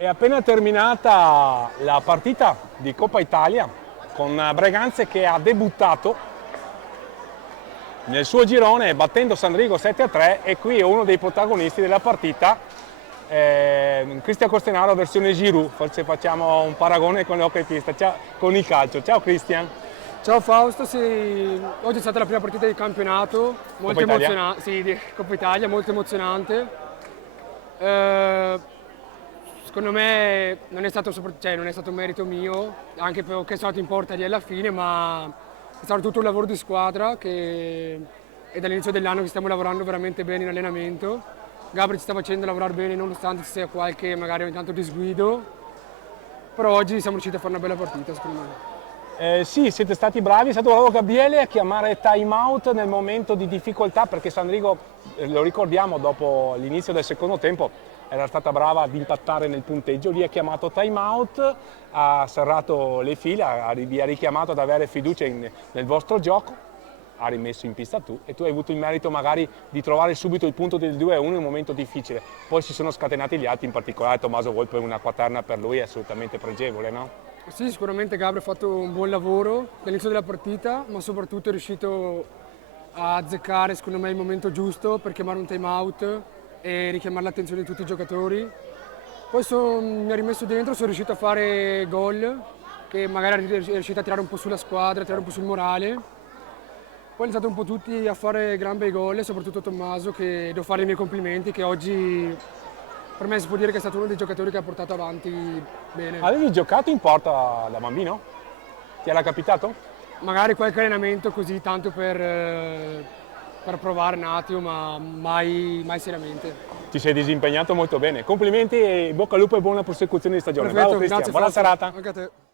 È appena terminata la partita di Coppa Italia con Breganze che ha debuttato nel suo girone battendo Sandrigo 7-3 e qui è uno dei protagonisti della partita, Cristian Costenaro versione Giroud, forse facciamo un paragone con l'hockeypista, con il calcio. Ciao Cristian. Ciao Fausto, sì, oggi è stata la prima partita di campionato, molto emozionante, sì, di Coppa Italia, molto emozionante. Secondo me non è stato un merito mio, anche perché sono andato in porta lì alla fine, ma è stato tutto un lavoro di squadra che è dall'inizio dell'anno che stiamo lavorando veramente bene in allenamento. Gabri ci sta facendo lavorare bene nonostante ci sia qualche magari ogni tanto disguido, però oggi siamo riusciti a fare una bella partita secondo me. Sì, siete stati bravi, è stato bravo Gabriele a chiamare time out nel momento di difficoltà perché Sandrigo, lo ricordiamo, dopo l'inizio del secondo tempo era stata brava ad impattare nel punteggio, lì ha chiamato time out, ha serrato le fila, vi ha richiamato ad avere fiducia nel vostro gioco, ha rimesso in pista tu e tu hai avuto il merito magari di trovare subito il punto del 2-1 in un momento difficile, poi si sono scatenati gli altri, in particolare Tommaso Volpe, una quaterna per lui è assolutamente pregevole, no? Sì, sicuramente Gabri ha fatto un buon lavoro dall'inizio della partita, ma soprattutto è riuscito a azzeccare secondo me il momento giusto per chiamare un time out e richiamare l'attenzione di tutti i giocatori. Poi mi ha rimesso dentro, sono riuscito a fare gol, che magari è riuscito a tirare un po' sulla squadra, a tirare un po' sul morale. Poi ho iniziato un po' tutti a fare gran bei gol, e soprattutto Tommaso, che devo fare i miei complimenti, che oggi per me si può dire che è stato uno dei giocatori che ha portato avanti bene. Avevi giocato in porta da bambino? Ti era capitato? Magari qualche allenamento così, tanto per provare un attimo, ma mai seriamente. Ti sei disimpegnato molto bene. Complimenti e bocca al lupo e buona prosecuzione di stagione. Perfetto, Bravo Cristian, grazie, buona Fausto. serata. Anche a te.